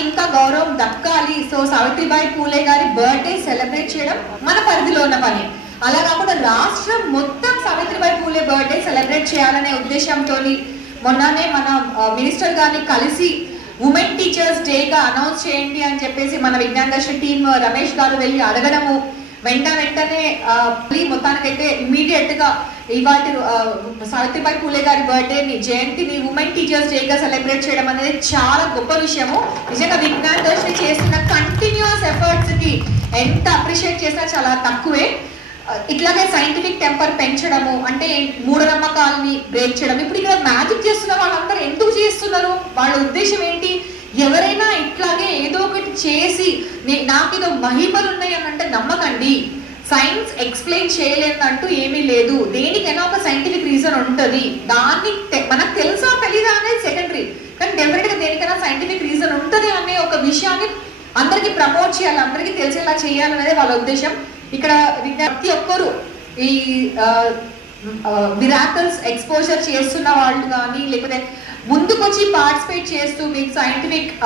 మనకి ఇంకా గౌరవం దక్కాలి. సో సావిత్రిబాయి పూలే గారి బర్త్డే సెలబ్రేట్ చేయడం మన పరిధిలో ఉన్న పని. అలా కాకుండా రాష్ట్రం మొత్తం సావిత్రిబాయి పూలే బర్త్డే సెలబ్రేట్ చేయాలనే ఉద్దేశంతో మొన్ననే మన మినిస్టర్ గారిని కలిసి ఉమెన్ టీచర్స్ డేగా అనౌన్స్ చేయండి అని చెప్పేసి మన విజ్ఞాన దర్శి టీమ్ రమేష్ గారు వెళ్ళి అడగడము, వెంటనే మొత్తానికైతే ఇమ్మీడియట్ గా ఇవాటి సావిత్రిబాయి పూలే గారి బర్త్డేని జయంతిని ఉమెన్ టీచర్స్ డేగా సెలబ్రేట్ చేయడం అనేది చాలా గొప్ప విషయము. నిజంగా విజ్ఞాన దర్శి చేస్తున్న కంటిన్యూస్ ఎఫర్ట్స్ కి ఎంత అప్రిషియేట్ చేసినా చాలా తక్కువే. ఇట్లాగే సైంటిఫిక్ టెంపర్ పెంచడము, అంటే మూఢనమ్మకాలని బ్రేక్ చేయడం. ఇప్పుడు ఇక్కడ మ్యాజిక్ చేస్తున్న వాళ్ళందరూ ఎందుకు చేస్తున్నారు? వాళ్ళ ఉద్దేశం ఏంటి? ఎవరైనా ఇట్లాగే ఏదో ఒకటి చేసి నాకేదో మహిమలు ఉన్నాయి అని అంటే నమ్మకండి. సైన్స్ ఎక్స్ప్లెయిన్ చేయలేదంటూ ఏమీ లేదు. దేనికైనా ఒక సైంటిఫిక్ రీజన్ ఉంటుంది. దాన్ని మనకు తెలుసా తెలీదా అనేది సెకండరీ, కానీ డెఫినెట్ గా దేనికైనా సైంటిఫిక్ రీజన్ ఉంటుంది అనే ఒక విషయాన్ని అందరికీ ప్రమోట్ చేయాలి, అందరికీ తెలిసేలా చేయాలనేది వాళ్ళ ఉద్దేశం. ఇక్కడ ప్రతి ఒక్కరు ఈ మిరాకల్స్ ఎక్స్పోజర్ చేస్తున్న వాళ్ళు కానీ, లేకపోతే ముందుకొచ్చి పార్టిసిపేట్ చేస్తూ మీకు సైంటిఫిక్